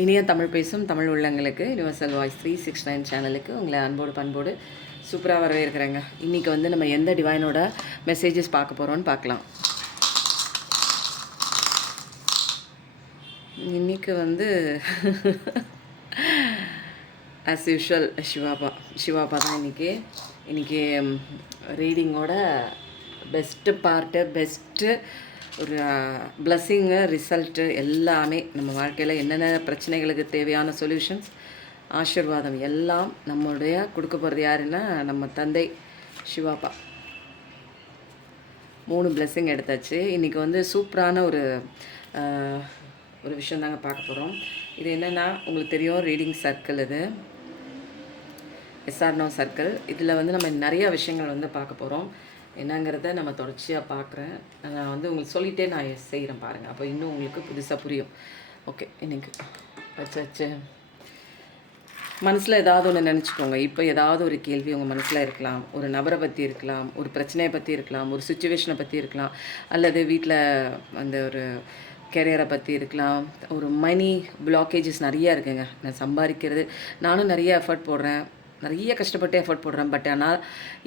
இனிய தமிழ் பேசும் தமிழ் உள்ளங்களுக்கு யுனிவர்சல் வாய்ஸ் 369 சேனலுக்கு உங்களை அன்போடு பண்போடு சூப்பராக வரவேற்கிறேங்க. இன்றைக்கி வந்து நம்ம எந்த டிவைனோட மெசேஜஸ் பார்க்க போகிறோன்னு பார்க்கலாம். இன்றைக்கி வந்து ஆஸ் யூஷுவல் சிவாபா தான் இன்றைக்கி ரீடிங்கோட பெஸ்ட்டு ஒரு பிளஸ்ஸிங்கு ரிசல்ட்டு எல்லாமே நம்ம வாழ்க்கையில் என்னென்ன பிரச்சனைகளுக்கு தேவையான சொல்யூஷன்ஸ் ஆசீர்வாதம் எல்லாம் நம்மளுடைய கொடுக்க போகிறது யாருன்னா நம்ம தந்தை சிவாப்பா. 3 பிளஸ்ஸிங் எடுத்தாச்சு. இன்றைக்கி வந்து சூப்பரான ஒரு விஷயம் தாங்க பார்க்க போகிறோம். இது என்னென்னா உங்களுக்கு தெரியும், ரீடிங் சர்க்கிள், இது எஸ்ஆர்னோ சர்க்கிள். இதில் வந்து நம்ம நிறைய விஷயங்கள் வந்து பார்க்க போகிறோம். என்னங்கிறத நம்ம தொடர்ச்சியாக பார்க்குறேன். நான் வந்து உங்களுக்கு சொல்லிகிட்டே நான் செய்கிறேன் பாருங்கள், அப்போ இன்னும் உங்களுக்கு புதுசாக புரியும். ஓகே, இன்றைக்கி வச்சு மனசில் ஏதாவது ஒன்று நினச்சிக்கோங்க. இப்போ ஏதாவது ஒரு கேள்வி உங்கள் மனசில் இருக்கலாம். ஒரு நபரை பற்றி இருக்கலாம், ஒரு பிரச்சனையை பற்றி இருக்கலாம், ஒரு சுச்சுவேஷனை பற்றி இருக்கலாம், அல்லது வீட்டில் அந்த ஒரு கெரியரை பற்றி இருக்கலாம். ஒரு மணி பிளாக்கேஜஸ் நிறையா இருக்குங்க. நான் சம்பாதிக்கிறது, நானும் நிறைய எஃபர்ட் போடுறேன், நிறைய கஷ்டப்பட்டு எஃபர்ட் போடுறேன். பட் ஆனால்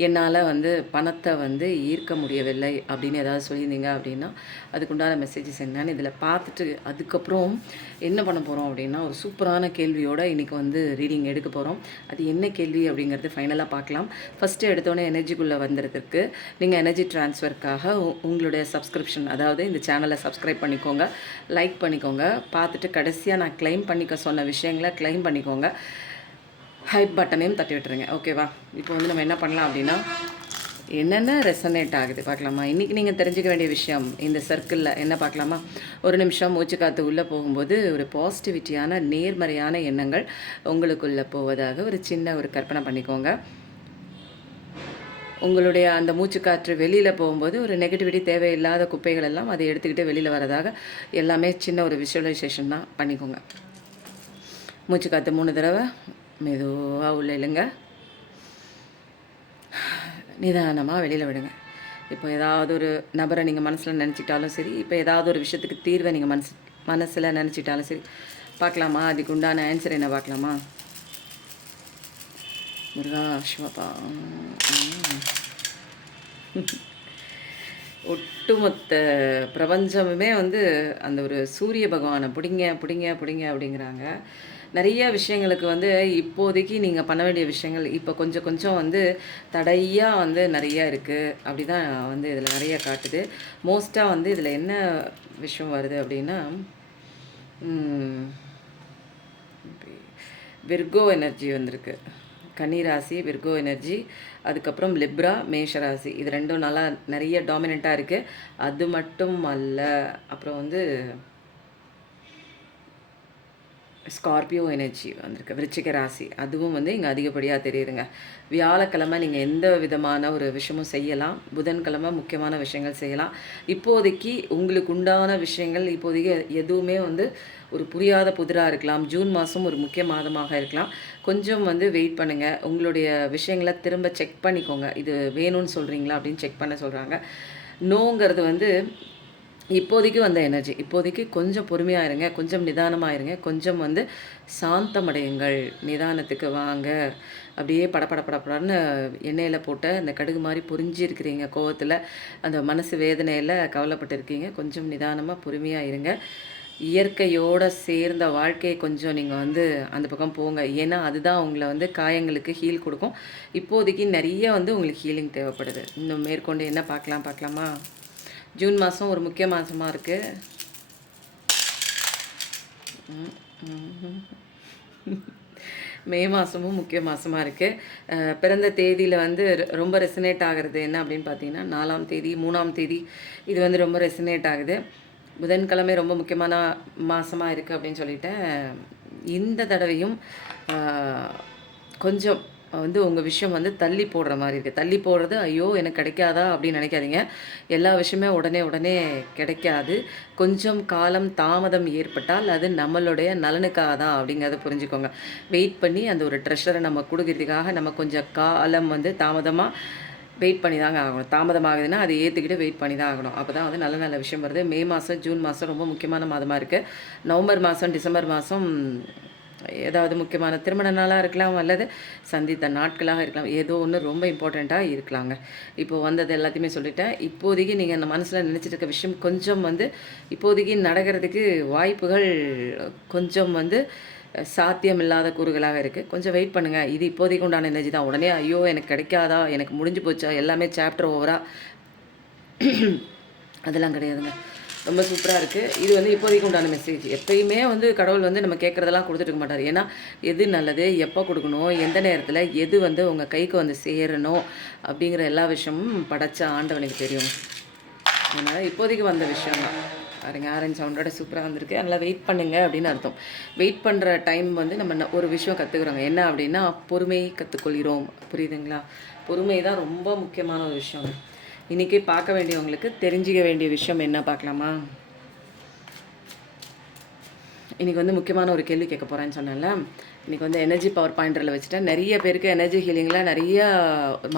என்னால் வந்து பணத்தை வந்து ஈர்க்க முடியவில்லை அப்படின்னு ஏதாவது சொல்லியிருந்தீங்க அப்படின்னா அதுக்குண்டான மெசேஜஸ் என்னன்னு இதில் பார்த்துட்டு அதுக்கப்புறம் என்ன பண்ண போகிறோம் அப்படின்னா ஒரு சூப்பரான கேள்வியோடு இன்றைக்கி வந்து ரீடிங் எடுக்க போகிறோம். அது என்ன கேள்வி அப்படிங்கிறது ஃபைனலாக பார்க்கலாம். ஃபஸ்ட்டு எடுத்தோடனே எனர்ஜிக்குள்ளே வந்துடுறதுக்கு நீங்கள் எனர்ஜி ட்ரான்ஸ்ஃபருக்காக உங்களுடைய சப்ஸ்கிரிப்ஷன், அதாவது இந்த சேனலை சப்ஸ்கிரைப் பண்ணிக்கோங்க, லைக் பண்ணிக்கோங்க. பார்த்துட்டு கடைசியாக நான் கிளைம் பண்ணிக்க சொன்ன விஷயங்களை கிளைம் பண்ணிக்கோங்க. ஹைப் பட்டனையும் தட்டி விட்டுருங்க. ஓகேவா? இப்போ வந்து நம்ம என்ன பண்ணலாம் அப்படின்னா என்னென்ன ரெசனேட் ஆகுது பார்க்கலாமா. இன்றைக்கி நீங்கள் தெரிஞ்சுக்க வேண்டிய விஷயம் இந்த சர்க்கிளில் என்ன பார்க்கலாமா. ஒரு நிமிஷம் மூச்சு காற்று உள்ளே போகும்போது ஒரு பாசிட்டிவிட்டியான நேர்மறையான எண்ணங்கள் உங்களுக்குள்ளே போவதாக ஒரு சின்ன ஒரு கற்பனை பண்ணிக்கோங்க. உங்களுடைய அந்த மூச்சுக்காற்று வெளியில் போகும்போது ஒரு நெகட்டிவிட்டி, தேவையில்லாத குப்பைகள் எல்லாம் அதை எடுத்துக்கிட்டு வெளியில் வரதாக எல்லாமே சின்ன ஒரு விஷுவலைசேஷன் தான் பண்ணிக்கோங்க. மூச்சுக்காற்று 3 தடவை மெதுவாக உள்ள இல்லைங்க, நிதானமாக வெளியில் விடுங்க. இப்போ ஏதாவது ஒரு நபரை நீங்கள் மனசில் நினச்சிட்டாலும் சரி, இப்போ ஏதாவது ஒரு விஷயத்துக்கு தீர்வை நீங்கள் மனசில் நினச்சிட்டாலும் சரி, பார்க்கலாமா. அதுக்கு உண்டான ஆன்சர் என்ன பார்க்கலாமா. முருகா சிவப்பா. ஒட்டுமொத்த பிரபஞ்சமுமே வந்து அந்த ஒரு சூரிய பகவானை பிடிங்க பிடிங்க பிடிங்க அப்படிங்கிறாங்க. நிறைய விஷயங்களுக்கு வந்து இப்போதைக்கு நீங்கள் பண்ண வேண்டிய விஷயங்கள் இப்போ கொஞ்சம் கொஞ்சம் வந்து தடையாக வந்து நிறையா இருக்குது. அப்படி தான் வந்து இதில் நிறைய காட்டுது. மோஸ்ட்டாக வந்து இதில் என்ன விஷயம் வருது அப்படின்னா விர்கோ எனர்ஜி வந்திருக்கு. கன்னிராசி, விர்கோ எனர்ஜி, அதுக்கப்புறம் லிப்ரா, மேஷராசி. இது ரெண்டும் நல்லா நிறைய டாமினண்ட்டாக இருக்குது. அது மட்டும் அல்ல, அப்புறம் வந்து ஸ்கார்பியோ எனர்ஜி வந்திருக்கு, விருச்சிக ராசி. அதுவும் வந்து இங்கே அதிகப்படியாக தெரியுதுங்க. வியாழக்கிழமை நீங்கள் எந்த விதமான ஒரு விஷயமும் செய்யலாம். புதன்கிழமை முக்கியமான விஷயங்கள் செய்யலாம். இப்போதைக்கு உங்களுக்கு உண்டான விஷயங்கள் இப்போதைக்கு எதுவுமே வந்து ஒரு புரியாத புதிராக இருக்கலாம். ஜூன் மாதம் ஒரு முக்கிய மாதமாக இருக்கலாம். கொஞ்சம் வந்து வெயிட் பண்ணுங்கள். உங்களுடைய விஷயங்களை திரும்ப செக் பண்ணிக்கோங்க. இது வேணும்னு சொல்கிறீங்களா அப்படின்னு செக் பண்ண சொல்கிறாங்க. நோங்கிறது வந்து இப்போதைக்கு வந்த எனர்ஜி. இப்போதைக்கு கொஞ்சம் பொறுமையாக இருங்க, கொஞ்சம் நிதானமாக இருங்க, கொஞ்சம் வந்து சாந்தமடையுங்கள். நிதானத்துக்கு வாங்க. அப்படியே படப்படன்னு எண்ணெயில் போட்ட அந்த கடுகு மாதிரி புரிஞ்சிருக்கிறீங்க. கோவத்தில் அந்த மனசு வேதனையில் கவலைப்பட்டு இருக்கீங்க. கொஞ்சம் நிதானமாக பொறுமையாக இருங்க. இயற்கையோடு சேர்ந்த வாழ்க்கையை கொஞ்சம் நீங்கள் வந்து அந்த பக்கம் போங்க. ஏன்னா அதுதான் உங்களை வந்து காயங்களுக்கு ஹீல் கொடுக்கும். இப்போதைக்கு நிறைய வந்து உங்களுக்கு ஹீலிங் தேவைப்படுது. இன்னும் மேற்கொண்டு என்ன பார்க்கலாமா. ஜூன் மாதம் ஒரு முக்கிய மாதமாக இருக்குது. மே மாதமும் முக்கிய மாதமாக இருக்குது. பிறந்த தேதியில் வந்து ரொம்ப ரெசனேட் ஆகிறது என்ன அப்படின்னு பார்த்தீங்கன்னா 4ஆம் தேதி, 3ஆம் தேதி. இது வந்து ரொம்ப ரெசனேட் ஆகுது. புதன்கிழமை ரொம்ப முக்கியமான மாதமாக இருக்குது அப்படின்னு சொல்லிட்டேன். இந்த தடவையும் கொஞ்சம் வந்து உங்கள் விஷயம் வந்து தள்ளி போடுற மாதிரி இருக்குது. தள்ளி போடுறது ஐயோ எனக்கு கிடைக்காதா அப்படின்னு நினைக்காதீங்க. எல்லா விஷயமே உடனே கிடைக்காது. கொஞ்சம் காலம் தாமதம் ஏற்பட்டால் அது நம்மளுடைய நலனுக்காக தான் அப்படிங்கிறத புரிஞ்சுக்கோங்க. வெயிட் பண்ணி அந்த ஒரு ட்ரெஷரை நம்ம கொடுக்கறதுக்காக நம்ம கொஞ்சம் காலம் வந்து தாமதமாக வெயிட் பண்ணி தாங்க ஆகணும். தாமதமாகுதுன்னா அதை ஏற்றுக்கிட்டு வெயிட் பண்ணி தான் ஆகணும். அப்போ தான் வந்து நல்ல நல்ல விஷயம் வருது. மே மாதம், ஜூன் மாதம் ரொம்ப முக்கியமான மாதமாக இருக்குது. நவம்பர் மாதம், டிசம்பர் மாதம் ஏதாவது முக்கியமான திருமண நாளாக இருக்கலாம், அல்லது சந்தித்த நாட்களாக இருக்கலாம். ஏதோ ஒன்று ரொம்ப இம்பார்ட்டண்ட்டாக இருக்கலாங்க. இப்போது வந்தது எல்லாத்தையுமே சொல்லிட்டேன். இப்போதைக்கு நீங்கள் அந்த மனசில் நினச்சிட்டு இருக்க விஷயம் கொஞ்சம் வந்து இப்போதைக்கு நடக்கிறதுக்கு வாய்ப்புகள் கொஞ்சம் வந்து சாத்தியம் இல்லாத கூறுகளாக இருக்குது. கொஞ்சம் வெயிட் பண்ணுங்கள். இது இப்போதைக்கு உண்டான எனர்ஜி தான். உடனே ஐயோ எனக்கு கிடைக்காதா, எனக்கு முடிஞ்சு போச்சா, எல்லாமே சாப்டர் ஓவரா அதெல்லாம் கிடையாதுங்க. ரொம்ப சூப்பராக இருக்குது. இது வந்து இப்போதைக்கு உண்டான மெசேஜ். எப்பயுமே வந்து கடவுள் வந்து நம்ம கேட்குறதெல்லாம் கொடுத்துட்டு இருக்க மாட்டார். ஏன்னா எது நல்லது, எப்போ கொடுக்கணும், எந்த நேரத்தில் எது வந்து உங்கள் கைக்கு வந்து சேரணும் அப்படிங்கிற எல்லா விஷயமும் படைச்ச ஆண்டவனுக்கு தெரியும். அதனால் இப்போதைக்கு வந்த விஷயம் தான் பாருங்க. ஆரஞ்சு சவுண்டோட சூப்பராக வந்திருக்கு. அதனால் வெயிட் பண்ணுங்க அப்படின்னு அர்த்தம். வெயிட் பண்ணுற டைம் வந்து நம்ம ஒரு விஷயம் கற்றுக்குறோங்க. என்ன அப்படின்னா பொறுமை கற்றுக்கொள்கிறோம். புரியுதுங்களா? பொறுமை தான் ரொம்ப முக்கியமான ஒரு விஷயம். இன்றைக்கி பார்க்க வேண்டியவங்களுக்கு தெரிஞ்சிக்க வேண்டிய விஷயம் என்ன பார்க்கலாமா? இன்றைக்கி வந்து முக்கியமான ஒரு கேள்வி கேட்க போகிறேன்னு சொன்னேன்ல. இன்றைக்கி வந்து எனர்ஜி பவர் பாயிண்டரில் வச்சுட்டேன். நிறைய பேருக்கு எனர்ஜி ஹீலிங்கில் நிறைய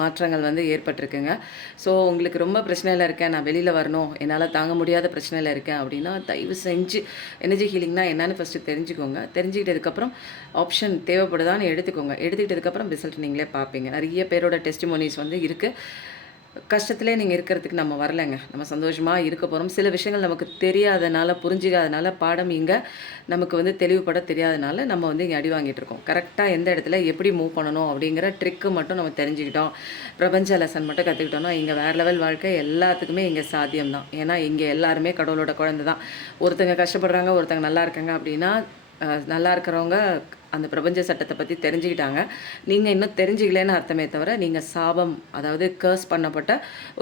மாற்றங்கள் வந்து ஏற்பட்டிருக்குங்க. ஸோ உங்களுக்கு ரொம்ப பிரச்சனையில் இருக்கேன், நான் வெளியில் வரணும், என்னால் தாங்க முடியாத பிரச்சனையில் இருக்கேன் அப்படின்னா தயவு செஞ்சு எனர்ஜி ஹீலிங்னா என்னன்னு ஃபஸ்ட்டு தெரிஞ்சுக்கோங்க. தெரிஞ்சுக்கிட்டதுக்கப்புறம் ஆப்ஷன் தேவைப்படுதான்னு எடுத்துக்கோங்க. எடுத்துக்கிட்டதுக்கப்புறம் ரிசல்ட் நீங்களே பார்ப்பீங்க. நிறைய பேரோட டெஸ்டிமோனிஸ் வந்து இருக்குது. கஷ்டத்திலே நீங்கள் இருக்கிறதுக்கு நம்ம வரலைங்க. நம்ம சந்தோஷமாக இருக்க போகிறோம். சில விஷயங்கள் நமக்கு தெரியாதனால, புரிஞ்சிக்காதனால, பாடம் இங்கே நமக்கு வந்து தெளிவுபட தெரியாதனால நம்ம வந்து இங்கே அடி வாங்கிட்டு இருக்கோம். கரெக்டாக எந்த இடத்துல எப்படி மூவ் பண்ணணும் அப்படிங்கிற ட்ரிக்கு மட்டும் நம்ம தெரிஞ்சுக்கிட்டோம். பிரபஞ்ச லெசன் மட்டும் கற்றுக்கிட்டோம்னா இங்கே வேறு லெவல் வாழ்க்கை எல்லாத்துக்குமே இங்கே சாத்தியம்தான். ஏன்னா இங்கே எல்லாருமே கடவுளோட குழந்தை தான். ஒருத்தங்க கஷ்டப்படுறாங்க, ஒருத்தங்க நல்லா இருக்காங்க அப்படின்னா நல்லா இருக்கிறவங்க அந்த பிரபஞ்ச சட்டத்தை பற்றி தெரிஞ்சுக்கிட்டாங்க. நீங்கள் இன்னும் தெரிஞ்சிக்கலன்னு அர்த்தமே தவிர நீங்கள் சாபம், அதாவது கர்ஸ் பண்ணப்பட்ட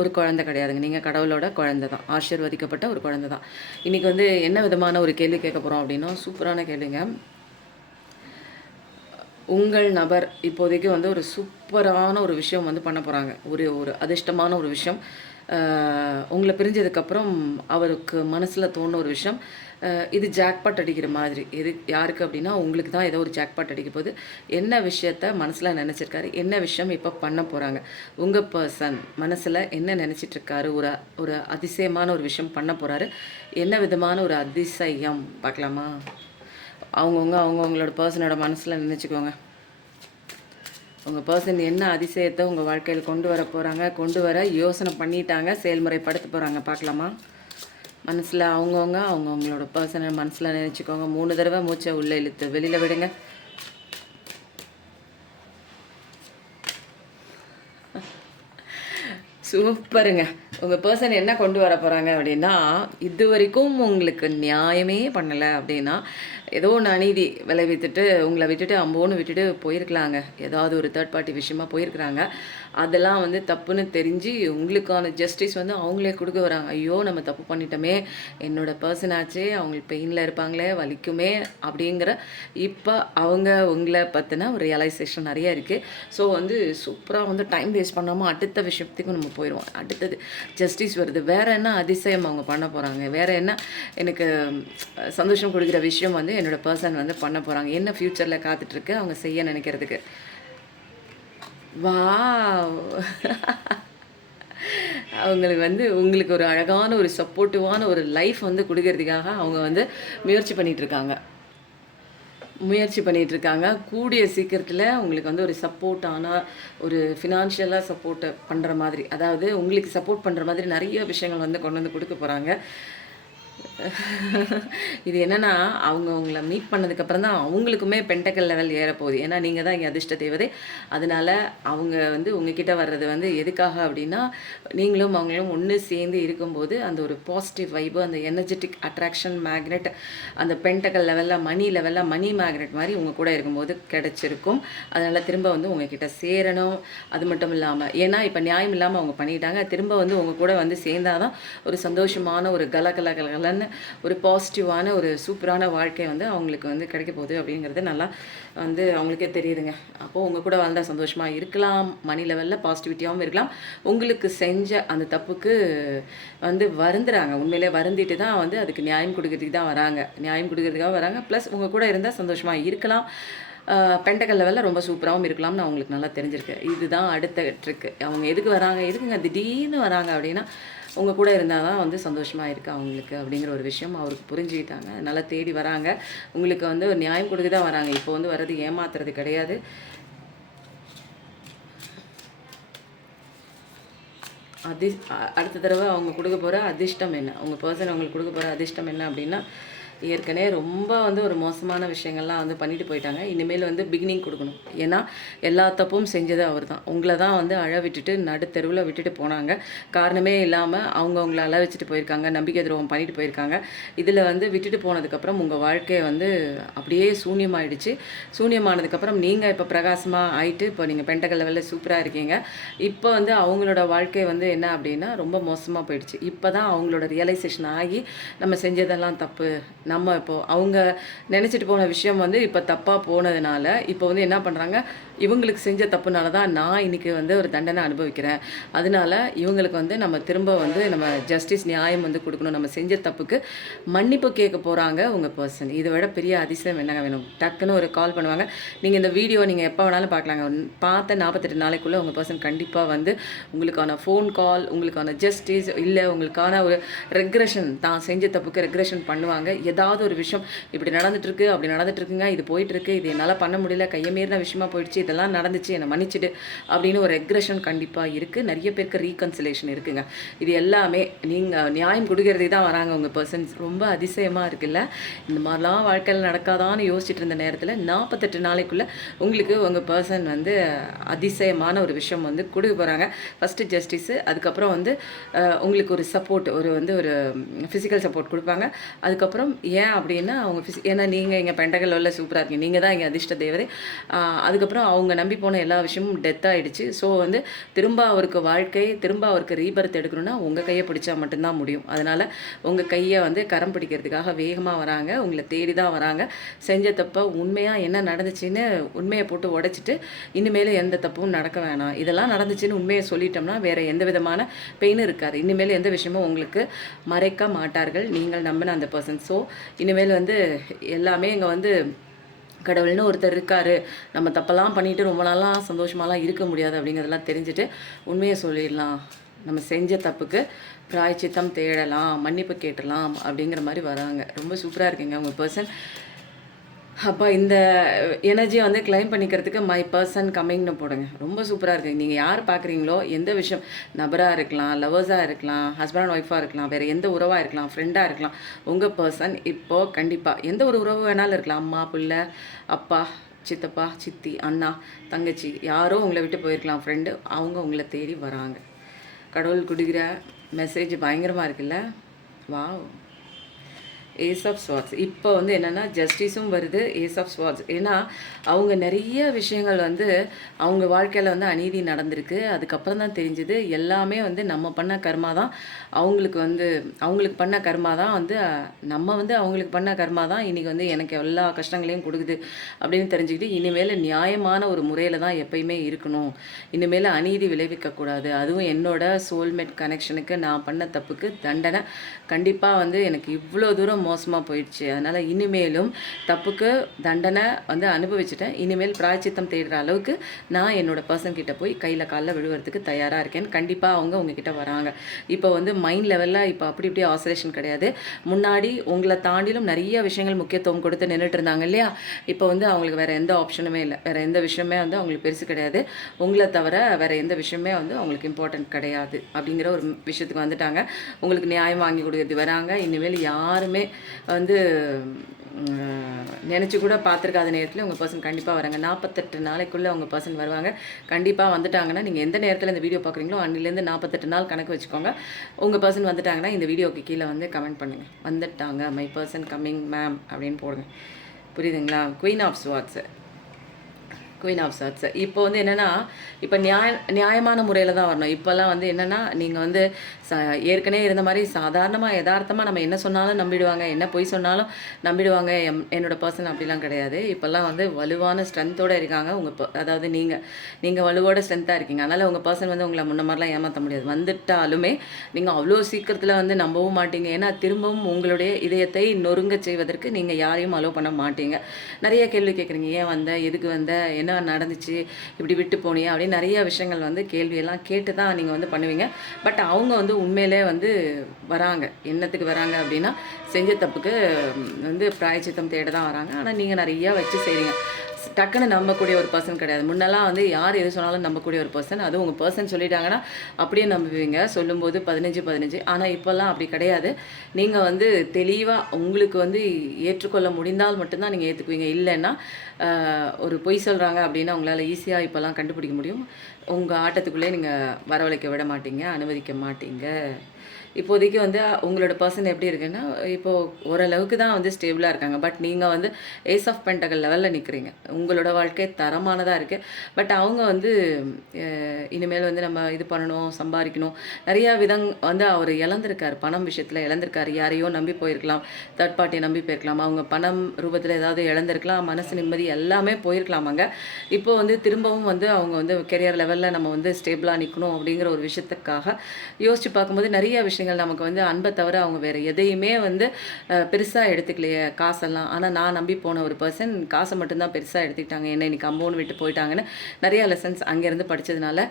ஒரு குழந்தை கிடையாதுங்க. நீங்கள் கடவுளோட குழந்தை தான், ஆசீர்வதிக்கப்பட்ட ஒரு குழந்தை தான். இன்றைக்கி வந்து என்ன விதமான ஒரு கேள்வி கேட்க போகிறோம் அப்படின்னா சூப்பரான கேள்விங்க. உங்கள் நபர் இப்போதைக்கு வந்து ஒரு சூப்பரான ஒரு விஷயம் வந்து பண்ண போகிறாங்க. ஒரு அதிர்ஷ்டமான ஒரு விஷயம். உங்களை பிரிஞ்சதுக்கப்புறம் அவருக்கு மனசில் தோணுன ஒரு விஷயம். இது ஜாக்பாட் அடிக்கிற மாதிரி. யாருக்கு அப்படின்னா உங்களுக்கு தான் ஏதோ ஒரு ஜாக்பாட் அடிக்க போகுது. என்ன விஷயத்த மனசில் நினச்சிருக்காரு, என்ன விஷயம் இப்போ பண்ண போகிறாங்க, உங்கள் பர்சன் மனசில் என்ன நினச்சிட்ருக்காரு, ஒரு அதிசயமான ஒரு விஷயம் பண்ண போகிறாரு. என்ன விதமான ஒரு அதிசயம் பார்க்கலாமா? அவங்கவுங்களோட பர்சனோட மனசில் நினச்சிக்கோங்க. உங்கள் பர்சன் என்ன அதிசயத்தை உங்கள் வாழ்க்கையில் கொண்டு வர போகிறாங்க, கொண்டு வர யோசனை பண்ணிட்டாங்க, செயல்முறைப்படுத்த போகிறாங்க பார்க்கலாமா? மனசில் அவங்கவுங்களோட பர்சனை மனசில் நினச்சிக்கோங்க. 3 தடவை மூச்சை உள்ளே இழுத்து வெளியில் விடுங்க. சூப்பருங்க. உங்கள் பர்சன் என்ன கொண்டு வர போகிறாங்க அப்படின்னா, இது வரைக்கும் உங்களுக்கு நியாயமே பண்ணலை அப்படின்னா, ஏதோ ஒன்று அநீதி விளைவித்துட்டு உங்களை விட்டுட்டு அம்போன்னு விட்டுட்டு போயிருக்கலாங்க. ஏதாவது ஒரு தேர்ட் பார்ட்டி விஷயமா போயிருக்கிறாங்க. அதெல்லாம் வந்து தப்புன்னு தெரிஞ்சு உங்களுக்கான ஜஸ்டிஸ் வந்து அவங்களே கொடுக்க வராங்க. ஐயோ நம்ம தப்பு பண்ணிட்டோமே, என்னோட பர்சன் ஆச்சே, அவங்களுக்கு பெயினில் இருப்பாங்களே, வலிக்குமே அப்படிங்கிற இப்போ அவங்க உங்களை பற்றின ஒரு ரியலைசேஷன் நிறைய இருக்குது. ஸோ வந்து சூப்பராக வந்து டைம் வேஸ்ட் பண்ணாமல் அடுத்த விஷயத்துக்கும் நம்ம போயிடுவோம். அடுத்தது ஜஸ்டிஸ் வருது. வேறு என்ன அதிசயம் அவங்க பண்ண போகிறாங்க, வேறு என்ன எனக்கு சந்தோஷம் கொடுக்குற விஷயம் வந்து என்னோடய பர்சன் வந்து பண்ண போகிறாங்க, என்ன ஃப்யூச்சரில் காத்துட்ருக்கு அவங்க செய்ய நினைக்கிறதுக்கு. வாவ்! அவங்களுக்கு வந்து உங்களுக்கு ஒரு அழகான ஒரு சப்போர்ட்டிவான ஒரு லைஃப் வந்து கொடுக்கறதுக்காக அவங்க வந்து முயற்சி பண்ணிகிட்ருக்காங்க. கூடிய சீக்கிரத்தில் உங்களுக்கு வந்து ஒரு சப்போர்ட்டான ஒரு ஃபினான்ஷியலாக சப்போர்ட் பண்ணுற மாதிரி, அதாவது உங்களுக்கு சப்போர்ட் பண்ணுற மாதிரி நிறைய விஷயங்கள் வந்து கொண்டு வந்து கொடுக்க போகிறாங்க. இது என்னென்னா அவங்க உங்களை மீட் பண்ணதுக்கப்புறம் தான் அவங்களுக்குமே பென்டக்கல் லெவல் ஏறப்போகுது. ஏன்னா நீங்கள் தான் இங்கே அதிர்ஷ்ட தேவதை. அதனால் அவங்க வந்து உங்ககிட்ட வர்றது வந்து எதுக்காக அப்படின்னா, நீங்களும் அவங்களும் ஒன்று சேர்ந்து இருக்கும்போது அந்த ஒரு பாசிட்டிவ் வைப்பு, அந்த எனர்ஜெட்டிக் அட்ராக்ஷன் மேக்னெட், அந்த பென்டக்கல் லெவலில் மணி மேக்னெட் மாதிரி உங்கள் கூட இருக்கும்போது கிடச்சிருக்கும். அதனால் திரும்ப வந்து உங்ககிட்ட சேரணும். அது மட்டும் இல்லாமல் ஏன்னா இப்போ நியாயம் இல்லாமல் அவங்க பண்ணிட்டாங்க, திரும்ப வந்து உங்கள் கூட வந்து சேர்ந்தாதான் ஒரு சந்தோஷமான ஒரு கலகலன்னு ஒரு பாசிட்டிவான ஒரு சூப்பரான வாழ்க்கை வந்து அவங்களுக்கு வந்து கிடைக்க போகுது அப்படிங்கிறது நல்லா வந்து அவங்களுக்கே தெரியுதுங்க. அப்போது உங்கள் கூட வாழ்ந்தால் சந்தோஷமாக இருக்கலாம், மணி லெவலில் பாசிட்டிவிட்டியாகவும் இருக்கலாம். உங்களுக்கு செஞ்ச அந்த தப்புக்கு வந்து வருந்துறாங்க, உண்மையிலே வருந்திட்டு தான் வந்து அதுக்கு நியாயம் கொடுக்கறதுக்கு தான் வராங்க, நியாயம் கொடுக்கறதுக்காக வராங்க. ப்ளஸ் உங்கள் கூட இருந்தால் சந்தோஷமாக இருக்கலாம், பெண்டகல் லெவலில் ரொம்ப சூப்பராகவும் இருக்கலாம்னு அவங்களுக்கு நல்லா தெரிஞ்சிருக்கு. இதுதான் அடுத்த ட்ரிக்கு. அவங்க எதுக்கு வராங்க, எதுக்குங்க திடீர்னு வராங்க அப்படின்னா, உங்கள் கூட இருந்தால் தான் வந்து சந்தோஷமாக இருக்குது அவங்களுக்கு அப்படிங்கிற ஒரு விஷயம் அவருக்கு புரிஞ்சுக்கிட்டாங்க. நல்லா தேடி வராங்க, உங்களுக்கு வந்து ஒரு நியாயம் கொடுக்க தான் வராங்க. இப்போ வந்து வர்றது ஏமாத்துறது கிடையாது. அடுத்த தடவை அவங்க கொடுக்க போகிற அதிர்ஷ்டம் என்ன, உங்கள் பர்சன் அவங்களுக்கு கொடுக்க போகிற அதிர்ஷ்டம் என்ன அப்படின்னா, ஏற்கனவே ரொம்ப வந்து ஒரு மோசமான விஷயங்கள்லாம் வந்து பண்ணிட்டு போயிட்டாங்க. இனிமேல் வந்து பிகினிங் கொடுக்கணும். ஏன்னா எல்லா தப்பும் செஞ்சது அவர் தான். உங்களை தான் வந்து அழ விட்டுட்டு நடுத்தெருவில் விட்டுட்டு போனாங்க. காரணமே இல்லாமல் அவங்கள அழ வச்சுட்டு போயிருக்காங்க, நம்பிக்கை துரோகம் பண்ணிட்டு போயிருக்காங்க. இதில் வந்து விட்டுட்டு போனதுக்கப்புறம் உங்கள் வாழ்க்கையை வந்து அப்படியே சூன்யமாயிடுச்சு. சூன்யமானதுக்கப்புறம் நீங்கள் இப்போ பிரகாசமாக ஆயிட்டு இப்போ நீங்கள் பெண்டகல் லெவலில் சூப்பராக இருக்கீங்க. இப்போ வந்து அவங்களோட வாழ்க்கை வந்து என்ன அப்படின்னா ரொம்ப மோசமாக போயிடுச்சு. இப்போ தான் அவங்களோட ரியலைசேஷன் ஆகி நம்ம செஞ்சதெல்லாம் தப்பு, நம்ம இப்போது அவங்க நினச்சிட்டு போன விஷயம் வந்து இப்போ தப்பாக போனதுனால இப்போ வந்து என்ன பண்ணுறாங்க, இவங்களுக்கு செஞ்ச தப்புனால தான் நான் இன்றைக்கி வந்து ஒரு தண்டனை அனுபவிக்கிறேன். அதனால இவங்களுக்கு வந்து நம்ம திரும்ப வந்து நம்ம ஜஸ்டிஸ் நியாயம் வந்து கொடுக்கணும். நம்ம செஞ்ச தப்புக்கு மன்னிப்பு கேட்க போகிறாங்க உங்கள் பர்சன். இதை விட பெரிய அதிசயம் என்னங்க வேணும்? டக்குன்னு ஒரு கால் பண்ணுவாங்க. நீங்கள் இந்த வீடியோ நீங்கள் எப்போ வேணாலும் பார்க்கலாங்க. பார்த்த 48 நாளைக்குள்ளே உங்கள் பர்சன் கண்டிப்பாக வந்து உங்களுக்கான ஃபோன் கால், உங்களுக்கான ஜஸ்டிஸ் இல்லை உங்களுக்கான ஒரு ரெக்ரெஷன், தான் செஞ்ச தப்புக்கு ரெக்ரெஷன் பண்ணுவாங்க. ஏதாவது ஒரு விஷயம் இப்படி நடந்துட்டுருக்கு, அப்படி நடந்துட்டுருக்குங்க, இது போயிட்டுருக்கு, இது என்னால் பண்ண முடியல, கையை மீறின விஷயமா போயிடுச்சு, இதெல்லாம் நடந்துச்சு, என்னை மன்னிச்சிடு அப்படின்னு ஒரு ரெக்ரெஷன் கண்டிப்பாக இருக்குது. நிறைய பேருக்கு ரீகன்சிலேஷன் இருக்குங்க. இது எல்லாமே நீங்கள் நியாயம் கொடுக்கறதுக்கு தான் வராங்க உங்கள் பர்சன்ஸ். ரொம்ப அதிசயமாக இருக்குல்ல? இந்த மாதிரிலாம் வாழ்க்கையில் நடக்காதான்னு யோசிச்சுட்டு இருந்த நேரத்தில் 48 நாளைக்குள்ளே உங்களுக்கு உங்கள் பர்சன் வந்து அதிசயமான ஒரு விஷயம் வந்து கொடுக்க போகிறாங்க. ஃபஸ்ட்டு ஜஸ்டிஸு, அதுக்கப்புறம் வந்து உங்களுக்கு ஒரு சப்போர்ட், ஒரு ஃபிசிக்கல் சப்போர்ட் கொடுப்பாங்க. அதுக்கப்புறம் ஏன் அப்படின்னா அவங்க ஏன்னா நீங்கள் இங்கே பெண்டகல் லெவலில் சூப்பராக இருக்கீங்க, நீங்கள் தான் இங்கே அதிர்ஷ்ட தேவதை. அதுக்கப்புறம் அவங்க நம்பி போன எல்லா விஷயமும் டெத் ஆகிடுச்சு. ஸோ வந்து திரும்ப அவருக்கு வாழ்க்கை, திரும்ப அவருக்கு ரீபர்த் எடுக்கணும்னா உங்கள் கையை பிடிச்சா மட்டும்தான் முடியும். அதனால் உங்கள் கையை வந்து கரம் பிடிக்கிறதுக்காக வேகமாக வராங்க, உங்களை தேடி தான் வராங்க. செஞ்ச தப்பை உண்மையாக என்ன நடந்துச்சுன்னு உண்மையை போட்டு உடைச்சிட்டு இனிமேல் எந்த தப்பும் நடக்க வேணாம், இதெல்லாம் நடந்துச்சுன்னு உண்மையை சொல்லிட்டோம்னா வேறு எந்த விதமான பெயினும் இருக்காது. இனிமேல் எந்த விஷயமும் உங்களுக்கு மறைக்க மாட்டார்கள், நீங்கள் நம்பின அந்த பர்சன். ஸோ இனிமேல் வந்து எல்லாமே இங்கே வந்து கடவுள்னு ஒருத்தர் இருக்கார், நம்ம தப்பெல்லாம் பண்ணிவிட்டு ரொம்ப நாளாக சந்தோஷமாலாம் இருக்க முடியாது அப்படிங்கிறதெல்லாம் தெரிஞ்சுட்டு உண்மையை சொல்லிடலாம், நம்ம செஞ்ச தப்புக்கு பிராயச்சித்தம் தேடலாம், மன்னிப்பு கேட்டலாம் அப்படிங்கிற மாதிரி வராங்க. ரொம்ப சூப்பராக இருக்குங்க உங்கள் பர்சன். அப்போ இந்த எனர்ஜியை வந்து கிளைம் பண்ணிக்கிறதுக்கு மை பர்சன் கம்மிங்னு போடுங்க. ரொம்ப சூப்பராக இருக்குது. நீங்கள் யார் பார்க்குறீங்களோ, எந்த விஷயம், நபராக இருக்கலாம், லவர்ஸாக இருக்கலாம், ஹஸ்பண்ட் அண்ட் ஒய்ஃபாக இருக்கலாம், வேறு எந்த உறவாக இருக்கலாம், ஃப்ரெண்டாக இருக்கலாம், உங்கள் பர்சன் இப்போது கண்டிப்பாக எந்த ஒரு உறவு வேணாலும் இருக்கலாம். அம்மா, பிள்ளை, அப்பா, சித்தப்பா, சித்தி, அண்ணா, தங்கச்சி, யாரோ உங்களை விட்டு போயிருக்கலாம், ஃப்ரெண்டு, அவங்க உங்களை தேடி வராங்க. கடவுள் கொடுக்குற மெசேஜ் பயங்கரமாக இருக்குல்ல? வாவ். Ace of swords. இப்போ வந்து என்னென்னா ஜஸ்டிஸும் வருது, ஏஸ் ஆஃப் ஸ்வார்ட்ஸ். ஏன்னா அவங்க நிறைய விஷயங்கள் வந்து அவங்க வாழ்க்கையில் வந்து அநீதி நடந்திருக்கு. அதுக்கப்புறம் தான் தெரிஞ்சுது எல்லாமே வந்து நம்ம பண்ண கர்மா தான் அவங்களுக்கு பண்ண கர்மா தான் வந்து நம்ம வந்து அவங்களுக்கு பண்ண கர்மா தான் இன்றைக்கி வந்து எனக்கு எல்லா கஷ்டங்களையும் கொடுக்குது அப்படின்னு தெரிஞ்சுக்கிட்டு இனிமேல் நியாயமான ஒரு முறையில் தான் எப்பயுமே இருக்கணும், இனிமேல் அநீதி விளைவிக்கக்கூடாது. அதுவும் என்னோட சோல்மேட் கனெக்ஷனுக்கு நான் பண்ண தப்புக்கு தண்டனை கண்டிப்பாக வந்து எனக்கு இவ்வளோ தூரம் மோசமாக போயிடுச்சு. அதனால் இனிமேலும் தப்புக்கு தண்டனை வந்து அனுபவிச்சுட்டேன். இனிமேல் பிராயச்சித்தம் தேடுற அளவுக்கு நான் என்னோடய பர்சன் கிட்ட போய் கையில் காலில் விழுவதுக்கு தயாராக இருக்கேன். கண்டிப்பாக அவங்க உங்ககிட்ட வராங்க. இப்போ வந்து மைண்ட் லெவலில் இப்போ அப்படி இப்படி ஆசோலேஷன் கிடையாது. முன்னாடி உங்களை தாண்டிலும் நிறைய விஷயங்கள் முக்கியத்துவம் கொடுத்து நின்றுட்டு இருந்தாங்க இல்லையா? இப்போ வந்து அவங்களுக்கு வேறு எந்த ஆப்ஷனுமே இல்லை, வேறு எந்த விஷயமே வந்து அவங்களுக்கு பெருசு கிடையாது. உங்களை தவிர வேறு எந்த விஷயமே வந்து அவங்களுக்கு இம்பார்ட்டன்ட் கிடையாது அப்படிங்கிற ஒரு விஷயத்துக்கு வந்துட்டாங்க. உங்களுக்கு நியாயம் வாங்கி கொடுக்குறது வராங்க. இனிமேல் யாருமே வந்து நினச்சி கூட பார்த்துருக்காத நேரத்தில் உங்கள் பர்சன் கண்டிப்பாக வராங்க. 48 நாளைக்குள்ளே உங்கள் பர்சன் வருவாங்க. கண்டிப்பாக வந்துட்டாங்கன்னா நீங்கள் எந்த நேரத்தில் இந்த வீடியோ பார்க்குறீங்களோ அன்னிலேருந்து 48 நாள் கணக்கு வச்சுக்கோங்க. உங்கள் பர்சன் வந்துட்டாங்கன்னா இந்த வீடியோக்கு கீழே வந்து கமெண்ட் பண்ணுங்கள், வந்துட்டாங்க மை பர்சன் கம்மிங் மேம் அப்படின்னு போடுங்க. புரியுதுங்களா? Queen of swords, queen of swords. இப்போ வந்து என்னென்னா இப்போ நியாயமான முறையில் தான் வரணும். இப்போல்லாம் வந்து என்னென்னா நீங்கள் வந்து ஏற்கனவே இருந்த மாதிரி சாதாரணமாக யதார்த்தமாக நம்ம என்ன சொன்னாலும் நம்பிடுவாங்க, என்ன பொய் சொன்னாலும் நம்பிடுவாங்க. என்னோட பர்சன் அப்படிலாம் கிடையாது. இப்போல்லாம் வந்து வலுவான ஸ்ட்ரென்த்தோடு இருக்காங்க. அதாவது நீங்கள் வலுவோட ஸ்ட்ரென்த்தாக இருக்கீங்க. அதனால் உங்கள் பர்சன் வந்து உங்களை முன்ன மாதிரிலாம் ஏமாற்ற முடியாது. வந்துட்டாலுமே நீங்கள் அவ்வளோ சீக்கிரத்தில் வந்து நம்பவும் மாட்டீங்க. ஏன்னா திரும்பவும் உங்களுடைய இதயத்தை நொறுங்க செய்வதற்கு நீங்கள் யாரையும் அலோவ் பண்ண மாட்டீங்க. நிறைய கேள்வி கேட்குறீங்க. ஏன் வந்த, எதுக்கு வந்த, என்ன நடந்துச்சு, இப்படி விட்டு போனியா அப்படின்னு நிறைய விஷயங்கள் வந்து கேள்வியெல்லாம் கேட்டு தான் நீங்கள் வந்து பண்ணுவீங்க. பட் அவங்க வந்து உண்மையிலே வந்து வராங்க. என்னத்துக்கு வராங்க அப்படின்னா, செஞ்ச தப்புக்கு வந்து பிராயச்சித்தம் தேட தான் வராங்க. ஆனால் நீங்கள் நிறையா வச்சு செய்கிறீங்க. டக்குன்னு நம்பக்கூடிய ஒரு பர்சன் கிடையாது. முன்னெல்லாம் வந்து யார் எது சொன்னாலும் நம்பக்கூடிய ஒரு பர்சன். அதுவும் உங்கள் பர்சன் சொல்லிட்டாங்கன்னா அப்படியே நம்புவீங்க, சொல்லும்போது 15. ஆனால் இப்போல்லாம் அப்படி கிடையாது. நீங்கள் வந்து தெளிவாக உங்களுக்கு வந்து ஏற்றுக்கொள்ள முடிந்தால் மட்டும்தான் நீங்கள் ஏற்றுக்குவீங்க. இல்லைன்னா ஒரு பொய் சொல்கிறாங்க அப்படின்னா உங்களால் ஈஸியாக இப்போல்லாம் கண்டுபிடிக்க முடியும். உங்கள் ஆட்டத்துக்குள்ளே நீங்கள் வரவழைக்க விட மாட்டீங்க, அனுமதிக்க மாட்டீங்க. இப்போதைக்கு வந்து உங்களோட பர்சன் எப்படி இருக்குன்னா, இப்போது ஓரளவுக்கு தான் வந்து ஸ்டேபிளாக இருக்காங்க. பட் நீங்கள் வந்து ஏஸ் ஆஃப் பென்டகல் லெவலில் நிற்கிறீங்க. உங்களோட வாழ்க்கை தரமானதாக இருக்குது. பட் அவங்க வந்து இனிமேல் வந்து நம்ம இது பண்ணணும், சம்பாதிக்கணும், நிறையா வந்து அவர் இழந்திருக்காரு. பணம் விஷயத்தில் இழந்திருக்காரு. யாரையோ நம்பி போயிருக்கலாம், தேர்ட் பார்ட்டியை நம்பி போயிருக்கலாம். அவங்க பணம் ரூபத்தில் ஏதாவது இழந்திருக்கலாம், மனசு நிம்மதி எல்லாமே போயிருக்கலாமாங்க. இப்போ வந்து திரும்பவும் வந்து அவங்க வந்து கெரியர் லெவலில் நம்ம வந்து ஸ்டேபிளாக நிற்கணும் அப்படிங்கிற ஒரு விஷயத்துக்காக யோசித்து பார்க்கும்போது நிறைய விஷயங்கள் நமக்கு வந்து அன்பை தவிர அவங்க வேறு எதையுமே வந்து பெருசாக எடுத்துக்கலையே காசெல்லாம். ஆனால் நான் நம்பி போன ஒரு பர்சன் காசை மட்டும்தான் பெருசாக எடுத்துக்கிட்டாங்க. என்ன இன்னைக்கு அம்மோன்னு விட்டு போயிட்டாங்கன்னு நிறையா லெசன்ஸ் அங்கேருந்து படித்ததுனால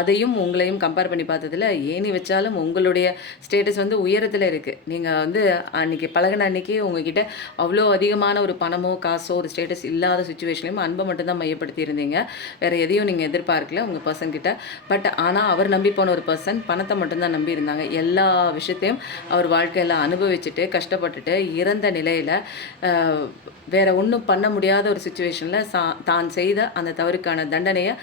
அதையும் உங்களையும் கம்பேர் பண்ணி பார்த்ததில் ஏணி வச்சாலும் உங்களுடைய ஸ்டேட்டஸ் வந்து உயரத்தில் இருக்குது. நீங்கள் வந்து அன்றைக்கி பழகின அன்றைக்கி உங்ககிட்ட அவ்வளோ அதிகமான ஒரு பணமோ காசோ ஒரு ஸ்டேட்டஸ் இல்லாத சுச்சுவேஷன்லையும் அன்பை மட்டும்தான் மையப்படுத்தி இருந்தீங்க. வேறு எதையும் நீங்கள் எதிர்பார்க்கல உங்கள் பர்சன்கிட்ட. பட் ஆனால் அவர் நம்பி போன ஒரு பர்சன் பணத்தை மட்டும்தான் நம்பி இருந்தாங்க. எல்லா விஷயத்தையும் அவர் வாழ்க்கையில் அனுபவிச்சுட்டு கஷ்டப்பட்டுட்டு இறந்த நிலையில் வேற ஒன்றும் பண்ண முடியாத ஒரு சுச்சுவேஷனில் தான் செய்த அந்த தவறுக்கான தண்டனையை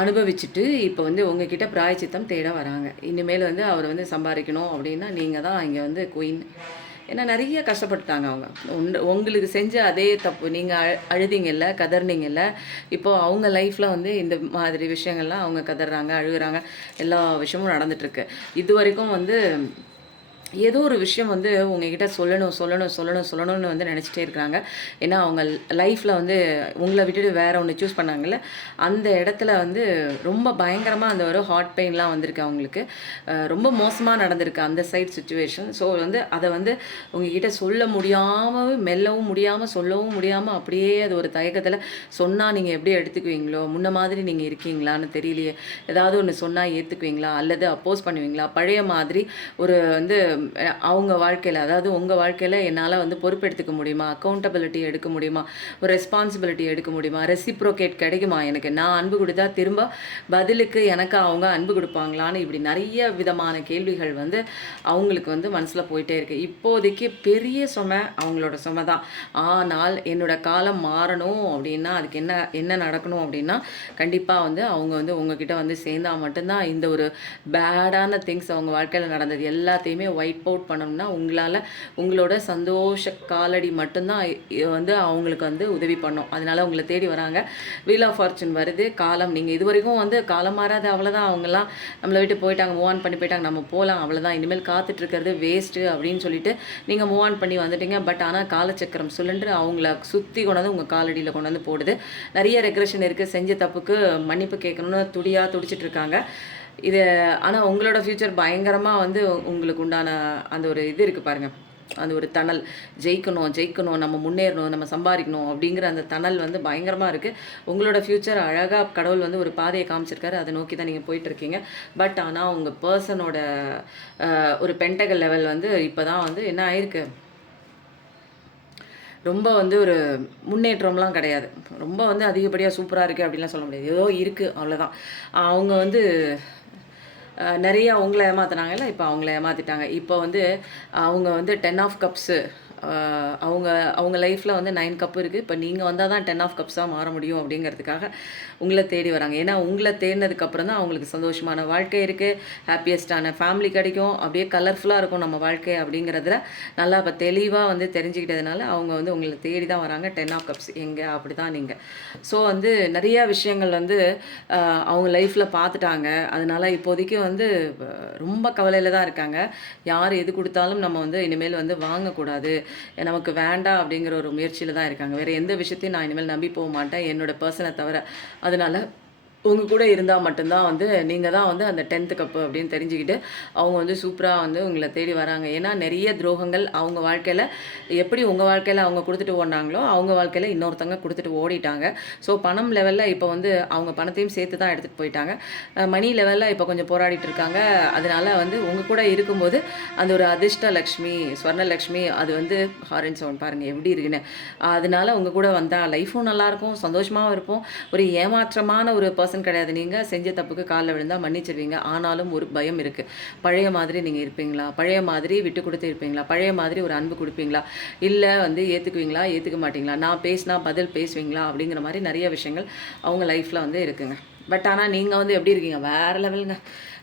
அனுபவிச்சுட்டு இப்போ வந்து உங்ககிட்ட பிராயச்சித்தம் தேட வராங்க. இனிமேல் வந்து அவர் வந்து சம்பாதிக்கணும் அப்படின்னா நீங்கள் தான் இங்கே வந்து குயின். ஏன்னா நிறைய கஷ்டப்பட்டுட்டாங்க அவங்க. உங்களுக்கு செஞ்ச அதே தப்பு நீங்கள் அழுதிங்கல்ல, கதறினீங்கல்ல. இப்போது அவங்க லைஃப்பில் வந்து இந்த மாதிரி விஷயங்கள்லாம் அவங்க கதறாங்க, அழுகுறாங்க. எல்லா விஷயமும் நடந்துகிட்ருக்கு. இது வரைக்கும் வந்து ஏதோ ஒரு விஷயம் வந்து உங்ககிட்ட சொல்லணும்னு வந்து நினச்சிட்டே இருக்கிறாங்க. ஏன்னா அவங்க லைஃப்பில் வந்து உங்களை விட்டுட்டு வேறு ஒன்று சூஸ் பண்ணாங்கல்ல, அந்த இடத்துல வந்து ரொம்ப பயங்கரமாக அந்த ஒரு ஹார்ட் பெயின்லாம் வந்திருக்கு அவங்களுக்கு. ரொம்ப மோசமாக நடந்திருக்கு அந்த சைட் சுச்சுவேஷன். ஸோ வந்து அதை வந்து உங்ககிட்ட சொல்ல முடியாமல், மெல்லவும் முடியாமல், சொல்லவும் முடியாமல் அப்படியே அது ஒரு தயக்கத்தில் சொன்னால் நீங்கள் எப்படி எடுத்துக்குவீங்களோ, முன்ன மாதிரி நீங்கள் இருக்கீங்களான்னு தெரியலையே, ஏதாவது ஒன்று சொன்னால் ஏற்றுக்குவீங்களா அல்லது அப்போஸ் பண்ணுவீங்களா, பழைய மாதிரி ஒரு வந்து அவங்க வாழ்க்கையில், அதாவது உங்கள் வாழ்க்கையில் என்னால் வந்து பொறுப்பெடுத்துக்க முடியுமா, அக்கௌண்டபிலிட்டி எடுக்க முடியுமா, ஒரு ரெஸ்பான்சிபிலிட்டி எடுக்க முடியுமா, ரெசிப்ரோகேட் கிடைக்குமா, எனக்கு நான் அன்பு கொடுத்தா திரும்ப பதிலுக்கு எனக்கு அவங்க அன்பு கொடுப்பாங்களான்னு இப்படி நிறைய விதமான கேள்விகள் வந்து அவங்களுக்கு வந்து மனசில் போயிட்டே இருக்குது. இப்போதைக்கு பெரிய சுமை அவங்களோட சுமை தான். ஆனால் என்னோட காலம் மாறணும் அப்படின்னா அதுக்கு என்ன நடக்கணும் அப்படின்னா கண்டிப்பாக வந்து அவங்க வந்து உங்ககிட்ட வந்து சேர்ந்தால் மட்டும்தான் இந்த ஒரு பேடான திங்ஸ் அவங்க வாழ்க்கையில் நடந்தது எல்லாத்தையுமே ஒயிட் அவுட் பண்ணணும்னா உங்களோட சந்தோஷ காலடி மட்டும்தான் வந்து அவங்களுக்கு வந்து உதவி பண்ணும். அதனால உங்களை தேடி வராங்க. வீல் ஆஃப் ஃபார்ச்சூன் வருது. காலம் நீங்கள் இது வரைக்கும் வந்து காலம் மாறாத அவ்வளோதான், அவங்கெல்லாம் நம்மளை விட்டு போயிட்டாங்க, மூவ் ஆன் பண்ணி போயிட்டாங்க, நம்ம போகலாம் அவ்வளோதான், இனிமேல் காத்துட்ருக்கிறது வேஸ்ட்டு அப்படின்னு சொல்லிட்டு நீங்கள் மூவ் ஆன் பண்ணி வந்துட்டீங்க. பட் ஆனால் காலச்சக்கரம் சுழன்று அவங்கள சுற்றி கொண்டாந்து உங்கள் காலடியில் கொண்டு வந்து போடுது. நிறைய ரெக்ரெஷன் இருக்குது. செஞ்ச தப்புக்கு மன்னிப்பு கேட்கணும்னு துடிச்சிட்டு இருக்காங்க. இது ஆனால் உங்களோட ஃப்யூச்சர் பயங்கரமாக வந்து உங்களுக்கு உண்டான அந்த ஒரு இது இருக்குது பாருங்கள், அந்த ஒரு தணல். ஜெயிக்கணும், நம்ம முன்னேறணும், நம்ம சம்பாதிக்கணும் அப்படிங்கிற அந்த தணல் வந்து பயங்கரமாக இருக்குது. உங்களோட ஃப்யூச்சர் அழகாக கடவுள் வந்து ஒரு பாதையை காமிச்சிருக்காரு. அதை நோக்கி தான் நீங்கள் போயிட்டுருக்கீங்க. பட் ஆனால் உங்கள் பர்சனோட ஒரு பென்டகல் லெவல் வந்து இப்போ தான் வந்து என்ன ஆயிருக்கு, ரொம்ப வந்து ஒரு முன்னேற்றம்லாம் கிடையாது. ரொம்ப வந்து அதிகப்படியாக சூப்பராக இருக்குது அப்படின்லாம் சொல்ல முடியாது. ஏதோ இருக்குது அவ்வளோதான். அவங்க வந்து நிறையா அவங்கள ஏமாற்றினாங்கல்ல, இப்போ அவங்கள ஏமாற்றிட்டாங்க. இப்போ வந்து அவங்க வந்து 10 ஆஃப் கப்ஸு அவங்க அவங்க லைஃப்பில் வந்து 9 கப் இருக்குது. இப்போ நீங்கள் வந்தால் தான் 10 ஆஃப் கப்ஸாக மாற முடியும் அப்படிங்கிறதுக்காக உங்களை தேடி வராங்க. ஏன்னா உங்களை தேடினதுக்கப்புறம் தான் அவங்களுக்கு சந்தோஷமான வாழ்க்கை இருக்குது, ஹாப்பியஸ்டான ஃபேமிலி கிடைக்கும், அப்படியே கலர்ஃபுல்லாக இருக்கும் நம்ம வாழ்க்கை அப்படிங்கிறதுல நல்லா இப்போ தெளிவாக வந்து தெரிஞ்சுக்கிட்டதுனால அவங்க வந்து உங்களை தேடி தான் வராங்க. 10 ஆஃப் கப்ஸ் எங்கே அப்படி தான் நீங்கள். ஸோ வந்து நிறையா விஷயங்கள் வந்து அவங்க லைஃப்பில் பார்த்துட்டாங்க. அதனால் இப்போதைக்கு வந்து ரொம்ப கவலையில் தான் இருக்காங்க. யார் எது கொடுத்தாலும் நம்ம வந்து இனிமேல் வந்து வாங்கக்கூடாது, நமக்கு வேண்டாம் அப்படிங்கிற ஒரு முயற்சியில் தான் இருக்காங்க. வேறு எந்த விஷயத்தையும் நான் இனிமேல் நம்பி போக மாட்டேன், என்னோட பர்சனை தவிர. அதனால் உங்கள் கூட இருந்தால் மட்டும்தான் வந்து நீங்கள் தான் வந்து அந்த 10th கப்பு அப்படின்னு தெரிஞ்சுக்கிட்டு அவங்க வந்து சூப்பராக வந்து உங்களை தேடி வராங்க. ஏன்னா நிறைய துரோகங்கள் அவங்க வாழ்க்கையில் எப்படி உங்கள் வாழ்க்கையில் அவங்க கொடுத்துட்டு ஓடினாங்களோ அவங்க வாழ்க்கையில் இன்னொருத்தவங்க கொடுத்துட்டு ஓடிட்டாங்க. ஸோ பணம் லெவலில் இப்போ வந்து அவங்க பணத்தையும் சேர்த்து தான் எடுத்துகிட்டு போயிட்டாங்க. மணி லெவலில் இப்போ கொஞ்சம் போராடிட்டு இருக்காங்க. அதனால் வந்து உங்கள் கூட இருக்கும்போது அந்த ஒரு அதிர்ஷ்ட லக்ஷ்மி, ஸ்வர்ணலக்ஷ்மி, அது வந்து ஹாரன் சவுண்ட் பாருங்கள் எப்படி இருக்குன்னு. அதனால் உங்கள் கூட வந்தால் லைஃப்பும் நல்லாயிருக்கும், சந்தோஷமாகவும் இருப்போம். ஒரு ஏமாற்றமான ஒரு பர்சன் கிடையாது. நீங்கள் செஞ்ச தப்புக்கு காலில் விழுந்தால் மன்னிச்சிருவீங்க. ஆனாலும் ஒரு பயம் இருக்குது. பழைய மாதிரி நீங்கள் இருப்பீங்களா? பழைய மாதிரி விட்டு கொடுத்து இருப்பீங்களா? பழைய மாதிரி ஒரு அன்பு கொடுப்பீங்களா? இல்லை வந்து ஏற்றுக்குவீங்களா, ஏற்றுக்க மாட்டிங்களா? நான் பேசினா பதில் பேசுவீங்களா அப்படிங்கிற மாதிரி நிறைய விஷயங்கள் அவங்க லைஃப்பில் வந்து இருக்குங்க. பட் ஆனால் நீங்கள் வந்து எப்படி இருக்கீங்க, வேறு லெவலுங்க.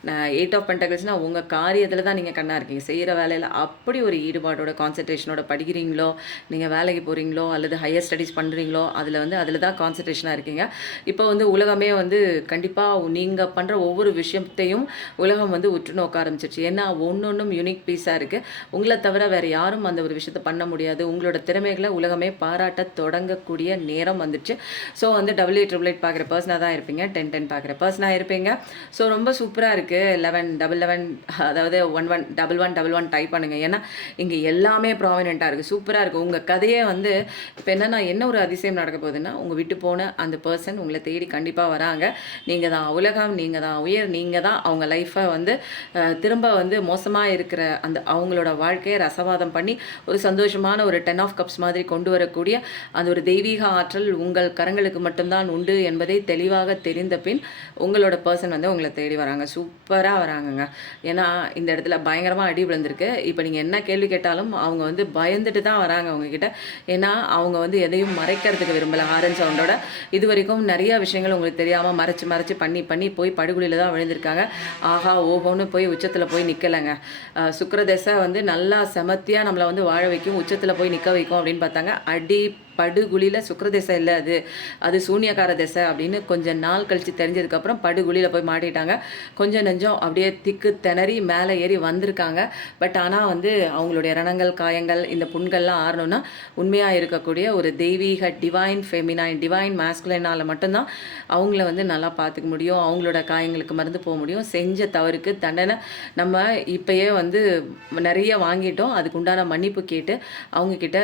நான் 8 ஆஃப் பென்டக்கிள்ஸ்னால் உங்கள் காரியத்தில் தான் நீங்கள் கண்ணாக இருக்கீங்க. செய்கிற வேலையில் அப்படி ஒரு ஈடுபாடோட கான்சன்ட்ரேஷனோட படிக்கிறீங்களோ, நீங்கள் வேலைக்கு போகிறீங்களோ அல்லது ஹையர் ஸ்டடீஸ் பண்ணுறீங்களோ, அதில் தான் கான்சன்ட்ரேஷனாக இருக்கீங்க. இப்போ வந்து உலகமே வந்து கண்டிப்பாக நீங்கள் பண்ணுற ஒவ்வொரு விஷயத்தையும் உலகம் வந்து உற்று நோக்க ஆரம்பிச்சிருச்சு. ஏன்னா ஒன்றும் யூனிக் பீஸாக இருக்குது. உங்களை தவிர வேறு யாரும் அந்த ஒரு விஷயத்தை பண்ண முடியாது. உங்களோட திறமைகளை உலகமே பாராட்ட தொடங்கக்கூடிய நேரம் வந்துடுச்சு. ஸோ வந்து 8888 பார்க்குற பர்சனாக தான் இருப்பீங்க, 1010 பார்க்குற பர்சனாக இருப்பீங்க. ஸோ ரொம்ப சூப்பராக இருக்குது. 1111 அதாவது 111111 டைப் பண்ணுங்கள். ஏன்னா இங்கே எல்லாமே ப்ராமினெண்ட்டாக இருக்குது, சூப்பராக இருக்குது. உங்கள் கதையே வந்து இப்போ என்னென்னா என்ன ஒரு அதிசயம் நடக்க போகுதுன்னா, உங்கள் விட்டு போன அந்த பர்சன் உங்களை தேடி கண்டிப்பாக வராங்க. நீங்கள் தான் உலகம், நீங்கள் தான் உயர், நீங்கள் தான் அவங்க லைஃப்பை வந்து திரும்ப வந்து மோசமாக இருக்கிற அந்த அவங்களோட வாழ்க்கையை ரசவாதம் பண்ணி ஒரு சந்தோஷமான ஒரு 10 ஆஃப் கப்ஸ் மாதிரி கொண்டு வரக்கூடிய அந்த ஒரு தெய்வீக ஆற்றல் உங்கள் கரங்களுக்கு மட்டும்தான் உண்டு என்பதை தெளிவாக தெரிந்த பின் உங்களோட பர்சன் வந்து உங்களை தேடி வராங்க. சூப்பராக வராங்கங்க. ஏன்னா இந்த இடத்துல பயங்கரமாக அடி விழுந்திருக்கு. இப்போ நீங்கள் என்ன கேள்வி கேட்டாலும் அவங்க வந்து பயந்துட்டு தான் வராங்க உங்ககிட்ட. ஏன்னா அவங்க வந்து எதையும் மறைக்கிறதுக்கு விரும்பலை. ஹாரன் சவுண்டோட இது வரைக்கும் நிறைய விஷயங்கள் உங்களுக்கு தெரியாமல் மறைச்சு பண்ணி போய் படுகொலியில் தான் விழுந்திருக்காங்க. ஆஹா ஓஹோன்னு போய் உச்சத்தில் போய் நிற்கலைங்க. சுக்கிரதசை வந்து நல்லா செமத்தியாக நம்மளை வந்து வாழ வைக்கும், உச்சத்தில் போய் நிற்க வைக்கும் அப்படின்னு பார்த்தாங்க. அடி படுகுழியில் சுக்கிரதசை இல்லை, அது சூன்யகார தசை அப்படின்னு கொஞ்சம் நாள் கழித்து தெரிஞ்சதுக்கப்புறம் படுகுழியில் போய் மாட்டிட்டாங்க. கொஞ்சம் நெஞ்சம் அப்படியே திக்கு திணறி மேலே ஏறி வந்திருக்காங்க. பட் ஆனால் வந்து அவங்களுடைய ரணங்கள், காயங்கள், இந்த புண்கள்லாம் ஆறணும்னா உண்மையாக இருக்கக்கூடிய ஒரு தெய்வீக டிவைன் ஃபெமினைன், டிவைன் மாஸ்குலைனால் மட்டும்தான் அவங்கள வந்து நல்லா பார்த்துக்க முடியும். அவங்களோட காயங்களுக்கு மருந்து போக முடியும். செஞ்ச தவறுக்கு தண்டனை நம்ம இப்போயே வந்து நிறைய வாங்கிட்டோம். அதுக்கு உண்டான மன்னிப்பு கேட்டு அவங்கக்கிட்ட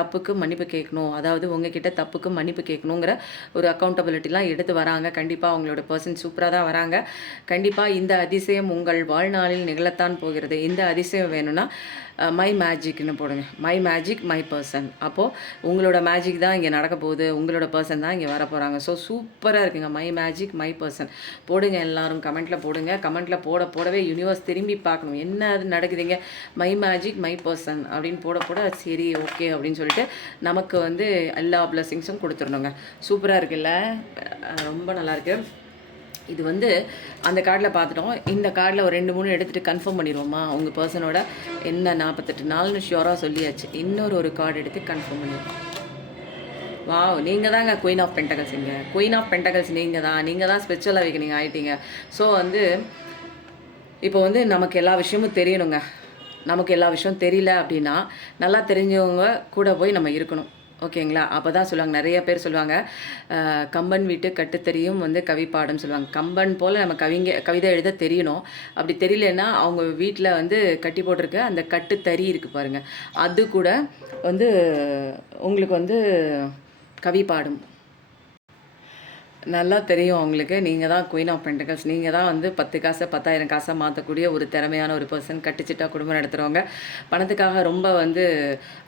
தப்புக்கு மன்னிப்பு கேட்கணும், அதாவது உங்ககிட்ட தப்புக்கு மன்னிப்பு கேட்கணுங்கிற ஒரு அக்கௌண்டபிலிட்டிலாம் எடுத்து வராங்க. கண்டிப்பாக அவங்களோட பர்சன் சூப்பராக தான் வராங்க. கண்டிப்பாக இந்த அதிசயம் உங்கள் வாழ்நாளில் நிகழத்தான் போகிறது. இந்த அதிசயம் வேணும்னா மை மேஜிக்னு போடுங்க. My magic my person. அப்போது உங்களோட மேஜிக் தான் இங்கே நடக்க போகுது, உங்களோட பர்சன் தான் இங்கே வர போகிறாங்க. ஸோ சூப்பராக இருக்குங்க. மை மேஜிக் மை பர்சன் போடுங்க, எல்லாரும் கமெண்ட்டில் போடுங்க. கமெண்ட்டில் போடவே யூனிவர்ஸ் திரும்பி பார்க்கணும் என்ன அது நடக்குதுங்க. மை மேஜிக் மை பர்சன் அப்படின்னு போட சரி ஓகே அப்படின்னு சொல்லிட்டு நமக்கு வந்து எல்லா பிளஸிங்ஸும் கொடுத்துடணுங்க. சூப்பராக இருக்குல்ல, ரொம்ப நல்லாயிருக்கு. இது வந்து அந்த கார்டில் பார்த்துட்டோம். இந்த கார்டில் ஒரு 2-3 எடுத்துகிட்டு கன்ஃபார்ம் பண்ணிடுவோமா? உங்கள் பர்சனோட என்ன 48 நாள்னு ஷியோராக சொல்லியாச்சு. இன்னொரு கார்டு எடுத்து கன்ஃபார்ம் பண்ணிடுவோம். வாவ், நீங்கள் தாங்க குயின் ஆஃப் பென்டகல்ஸ். இங்கே குயின் ஆஃப் பென்டகல்ஸ் நீங்கள் தான் ஸ்பெஷல் அவேக்கனிங் ஆகிட்டீங்க. ஸோ வந்து இப்போ வந்து நமக்கு எல்லா விஷயமும் தெரியணுங்க. நமக்கு எல்லா விஷயம் தெரியல அப்படின்னா நல்லா தெரிஞ்சவங்க கூட போய் நம்ம இருக்கணும். ஓகேங்களா? அப்போ தான் சொல்லுவாங்க, நிறைய பேர் சொல்லுவாங்க, கம்பன் வீட்டு கட்டுத்தறியும் வந்து கவி பாடம்னு சொல்லுவாங்க. கம்பன் போல் நம்ம கவிதை எழுத தெரியணும். அப்படி தெரியலன்னா அவங்க வீட்டில் வந்து கட்டி போட்டிருக்க அந்த கட்டுத்தறி இருக்குது பாருங்கள், அது கூட வந்து உங்களுக்கு வந்து கவி பாடும். நல்லா தெரியும் அவங்களுக்கு. நீங்கள் தான் குயின் ஆஃப் பென்டகல்ஸ். நீங்கள் தான் வந்து 10 காசை 10,000 காசாக மாற்றக்கூடிய ஒரு திறமையான ஒரு பர்சன். கட்டிச்சிட்டா குடும்பம் நடத்துகிறவங்க. பணத்துக்காக ரொம்ப வந்து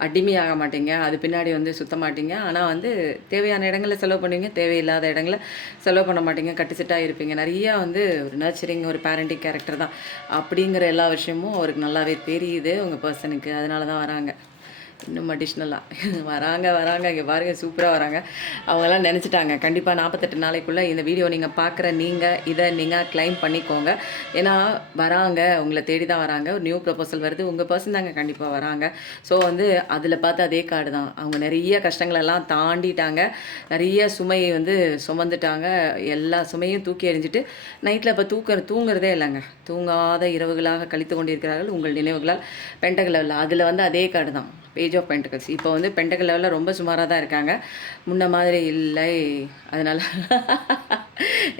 அடிமையாக மாட்டீங்க, அது பின்னாடி வந்து சுற்ற மாட்டீங்க. ஆனால் வந்து தேவையான இடங்களில் செலவு பண்ணுவீங்க, தேவையில்லாத இடங்களில் செலவு பண்ண மாட்டீங்க, கட்டிச்சிட்டாக இருப்பீங்க. நிறையா வந்து ஒரு நர்ச்சரிங், ஒரு பேரண்டிங் கேரக்டர் தான். அப்படிங்கிற எல்லா விஷயமும் அவருக்கு நல்லாவே தெரியுது உங்கள் பர்சனுக்கு. அதனால தான் வராங்க. இன்னும் அடிஷ்னலாக வராங்க வராங்க இங்கே பாருங்கள் சூப்பராக வராங்க. அவங்கெல்லாம் நினச்சிட்டாங்க கண்டிப்பாக 48 நாளைக்குள்ளே இந்த வீடியோ நீங்கள் பார்க்குற நீங்கள் இதை நீங்கள் கிளைம் பண்ணிக்கோங்க. ஏன்னா வராங்க, உங்களை தேடி தான் வராங்க. ஒரு நியூ ப்ரொபோசல் வருது, உங்கள் பர்சன் தாங்க கண்டிப்பாக வராங்க. ஸோ வந்து அதில் பார்த்து அதே கார்டு தான். அவங்க நிறைய கஷ்டங்களெல்லாம் தாண்டிட்டாங்க, நிறைய சுமையை வந்து சுமந்துட்டாங்க. எல்லா சுமையும் தூக்கி எறிஞ்சிட்டு நைட்டில் இப்போ தூங்குறதே இல்லைங்க. தூங்காத இரவுகளாக கழித்து கொண்டிருக்கிறார்கள் உங்கள் நினைவுகளால். பென்டகல் லெவலில் அதில் வந்து அதே கார்டு தான், பேஜ் ஆஃப் பென்டகல்ஸ். இப்போ வந்து பென்டகல் லெவலில் ரொம்ப சுமாராக தான் இருக்காங்க, முன்ன மாதிரி இல்லை. அதனால்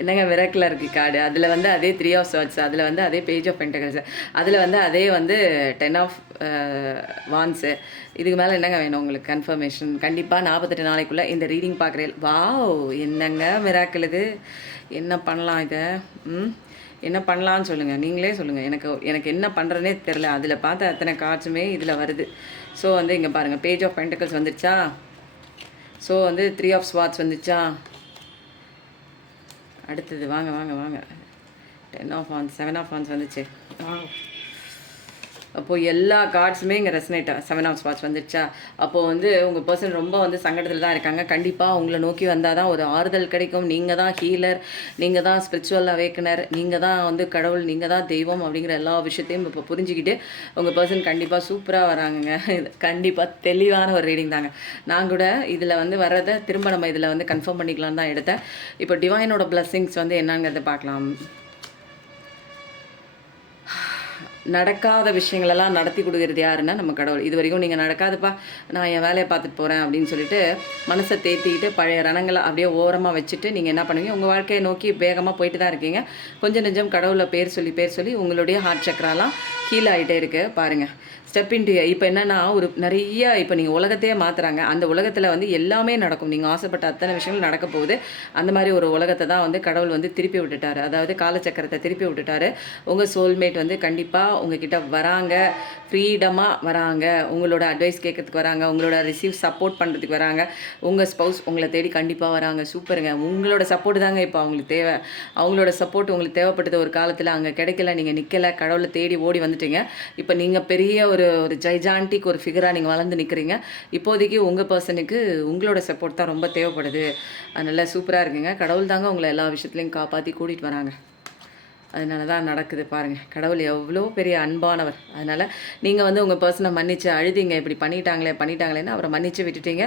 என்னங்க மிராக்கிளாக இருக்குது கார்டு. அதில் வந்து அதே 3 ஆஃப் ஸ்வார்ட்ஸ், அதில் வந்து அதே பேஜ் ஆஃப் பென்டகல்ஸ், அதில் வந்து அதே வந்து 10 ஆஃப் வான்ஸு. இதுக்கு மேலே என்னங்க வேணும் உங்களுக்கு கன்ஃபர்மேஷன்? கண்டிப்பாக 48 நாளைக்குள்ளே இந்த ரீடிங் பார்க்குறேன். வாவ், என்னங்க மிராக்கிள் இது! என்ன பண்ணலாம் இதை? என்ன பண்ணலான்னு சொல்லுங்கள், நீங்களே சொல்லுங்கள். எனக்கு என்ன பண்ணுறதுனே தெரில. அதில் பார்த்த அத்தனை கார்ட்ஸுமே இதில் வருது. ஸோ வந்து இங்கே பாருங்கள், பேஜ் ஆஃப் பென்டகல்ஸ் வந்துச்சா, ஸோ வந்து 3 ஆஃப் ஸ்வார்ட்ஸ் வந்துச்சா, அடுத்தது வாங்க வாங்க வாங்க 10 ஆஃப் வான்ஸ், 7 ஆஃப் வான்ஸ் வந்துச்சு. அப்போது எல்லா கார்ட்ஸுமே இங்கே ரெசனேட்டாக 7 ஆஃப் ஸ்வார்ட்ஸ் வந்துடுச்சா. அப்போது வந்து உங்கள் பர்சன் ரொம்ப வந்து சங்கடத்தில் தான் இருக்காங்க. கண்டிப்பாக உங்களை நோக்கி வந்தால் தான் ஒரு ஆறுதல் கிடைக்கும். நீங்கள் தான் ஹீலர், நீங்கள் தான் ஸ்பிரிச்சுவல் அவேக்கனர், நீங்கள் தான் வந்து கடவுள், நீங்கள் தான் தெய்வம் அப்படிங்கிற எல்லா விஷயத்தையும் இப்போ புரிஞ்சுக்கிட்டு உங்கள் பர்சன் கண்டிப்பாக சூப்பராக வராங்கங்க. இது கண்டிப்பாக தெளிவான ஒரு ரீடிங் தாங்க. நான் கூட இதில் வந்து வர்றதை திரும்ப நம்ம இதில் வந்து கன்ஃபார்ம் பண்ணிக்கலான்னு தான் எடுத்தேன். இப்போ டிவைனோட பிளஸ்ஸிங்ஸ் வந்து என்னங்கிறத பார்க்கலாம். நடக்காத விஷயங்களெல்லாம் நடத்தி கொடுக்குறது யாருன்னா நம்ம கடவுள். இது வரைக்கும் நீங்கள் நடக்காதுப்பா, நான் என் வேலையை பார்த்துட்டு போகிறேன் அப்படின்னு சொல்லிட்டு மனசை தேத்திக்கிட்டு பழைய ரணங்களை அப்படியே ஓரமாக வச்சுட்டு நீங்கள் என்ன பண்ணுவீங்க, உங்கள் வாழ்க்கையை நோக்கி வேகமாக போயிட்டு தான் இருக்கீங்க. கொஞ்சம் நெஞ்சம் கடவுளை பேர் சொல்லி உங்களுடைய ஹார்ட் சக்கராலாம் ஹீல் ஆகிட்டே இருக்கு பாருங்கள். ஸ்டெப் இன்ட்டு இப்போ என்னென்னா ஒரு நிறைய இப்போ நீங்கள் உலகத்தையே மாற்றுறாங்க. அந்த உலகத்தில் வந்து எல்லாமே நடக்கும், நீங்கள் ஆசைப்பட்ட அத்தனை விஷயங்கள் நடக்க போகுது. அந்த மாதிரி ஒரு உலகத்தை தான் வந்து கடவுள் வந்து திருப்பி விட்டுட்டார். அதாவது காலச்சக்கரத்தை திருப்பி விட்டுட்டார். உங்கள் சோல்மேட் வந்து கண்டிப்பாக உங்ககிட்ட வராங்க, ஃப்ரீடமாக வராங்க, உங்களோட அட்வைஸ் கேட்கறதுக்கு வராங்க, உங்களோட ரிசீவ் சப்போர்ட் பண்ணுறதுக்கு வராங்க. உங்கள் ஸ்பௌஸ் உங்களை தேடி கண்டிப்பாக வராங்க. சூப்பருங்க, உங்களோட சப்போர்ட் தாங்க இப்போ அவங்களுக்கு தேவை. அவங்களோட சப்போர்ட் உங்களுக்கு தேவைப்பட்டது ஒரு காலத்தில், அங்கே கிடைக்கல, நீங்கள் நிற்கலை, கடவுளை தேடி ஓடி வந்துட்டீங்க. இப்போ நீங்கள் பெரிய ஒரு ஜைஜான்டிக் ஒரு ஃபிகராக நீங்கள் வளர்ந்து நிற்கிறீங்க. இப்போதைக்கு உங்கள் பர்சனுக்கு உங்களோட சப்போர்ட் தான் ரொம்ப தேவைப்படுது. அதனால் சூப்பராக இருக்குங்க. கடவுள் தாங்க உங்களை எல்லா விஷயத்துலையும் காப்பாற்றி கூட்டிகிட்டு வராங்க. அதனால தான் நடக்குது பாருங்கள். கடவுள் எவ்வளோ பெரிய அன்பானவர். அதனால் நீங்கள் வந்து உங்கள் பர்சனை மன்னிச்சு அழுதிங்க, இப்படி பண்ணிட்டாங்களேன்னு அவரை மன்னிச்சு விட்டுட்டீங்க.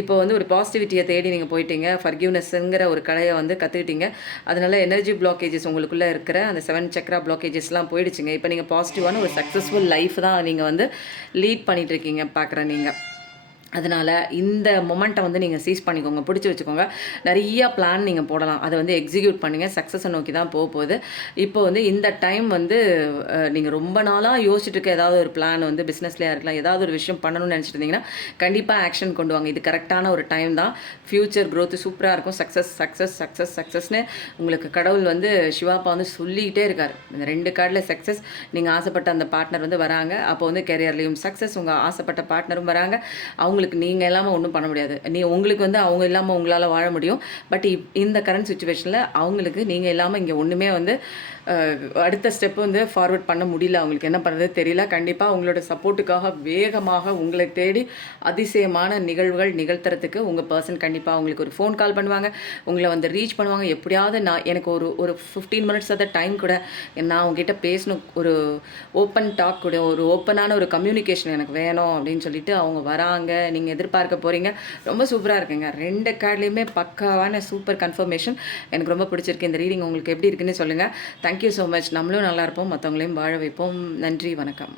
இப்போ வந்து ஒரு பாசிட்டிவிட்டியை தேடி நீங்கள் போயிட்டீங்க. ஃபர்கிவ்னஸ்ங்கிற ஒரு கலையை வந்து கற்றுக்கிட்டீங்க. அதனால் எனர்ஜி பிளாக்கேஜஸ் உங்களுக்குள்ளே இருக்கிற அந்த 7 சக்ரா பிளாக்கேஜஸ்லாம் போயிடுச்சுங்க. இப்போ நீங்கள் பாசிட்டிவான ஒரு சக்ஸஸ்ஃபுல் லைஃப் தான் நீங்கள் வந்து லீட் பண்ணிகிட்ருக்கீங்க பார்க்குறேன் நீங்கள். அதனால் இந்த மொமெண்ட்டை வந்து நீங்கள் சீஸ் பண்ணிக்கோங்க, பிடிச்சி வச்சுக்கோங்க. நிறையா பிளான் நீங்கள் போடலாம், அதை வந்து எக்ஸிக்யூட் பண்ணுங்கள். சக்ஸஸை நோக்கி தான் போகுது. இப்போ வந்து இந்த டைம் வந்து நீங்கள் ரொம்ப நாளாக யோசிச்சுட்டு இருக்க ஏதாவது ஒரு பிளான் வந்து பிஸ்னஸ்லேயே இருக்கலாம், ஏதாவது ஒரு விஷயம் பண்ணணும்னு நினச்சிட்டு இருந்தீங்கன்னா கண்டிப்பாக ஆக்ஷன் கொண்டு வாங்க. இது கரெக்டான ஒரு டைம் தான். ஃப்யூச்சர் க்ரோத் சூப்பராக இருக்கும். சக்ஸஸ்னு உங்களுக்கு கடவுள் வந்து சிவாப்பா வந்து சொல்லிக்கிட்டே இருக்கார். இந்த 2 கார்டில் சக்ஸஸ், நீங்கள் ஆசைப்பட்ட அந்த பார்ட்னர் வந்து வராங்க. அப்போ வந்து கெரியர்லேயும் சக்ஸஸ், உங்கள் ஆசைப்பட்ட பார்ட்னரும் வராங்க. அவங்களுக்கு நீங்கள் இல்லாமல் ஒன்றும் பண்ண முடியாது. உங்களுக்கு வந்து அவங்க இல்லாமல் உங்களால் வாழ முடியும். பட் இந்த கரண்ட் சுச்சுவேஷனில் அவங்களுக்கு நீங்கள் இல்லாமல் இங்கே ஒன்றுமே வந்து அடுத்த ஸ்டெப்பு வந்து ஃபார்வர்ட் பண்ண முடியல. அவங்களுக்கு என்ன பண்ணுறது தெரியல. கண்டிப்பாக உங்களோட சப்போர்ட்டுக்காக வேகமாக உங்களை தேடி அதிசயமான நிகழ்வுகள் நிகழ்த்துறதுக்கு உங்கள் பர்சன் கண்டிப்பாக உங்களுக்கு ஒரு ஃபோன் கால் பண்ணுவாங்க, உங்களை வந்து ரீச் பண்ணுவாங்க. எப்படியாவது எனக்கு ஒரு 15 மினிட்ஸ் அதை டைம் கூட நான் உங்ககிட்ட பேசணும், ஒரு ஓப்பன் டாக் கூட, ஒரு ஓப்பனான ஒரு கம்யூனிகேஷன் எனக்கு வேணும் அப்படின்னு சொல்லிட்டு அவங்க வராங்க. நீங்கள் எதிர்பார்க்க போகிறீங்க. ரொம்ப சூப்பராக இருக்குங்க. 2 கார்ட்லேயுமே பக்காவான சூப்பர் கன்ஃபர்மேஷன். எனக்கு ரொம்ப பிடிச்சிருக்கு. இந்த ரீடிங் உங்களுக்கு எப்படி இருக்குன்னு சொல்லுங்கள். Thank you so much. நம்மளும் நல்லா இருப்போம், மற்றவங்களையும் வாழ வைப்போம். நன்றி, வணக்கம்.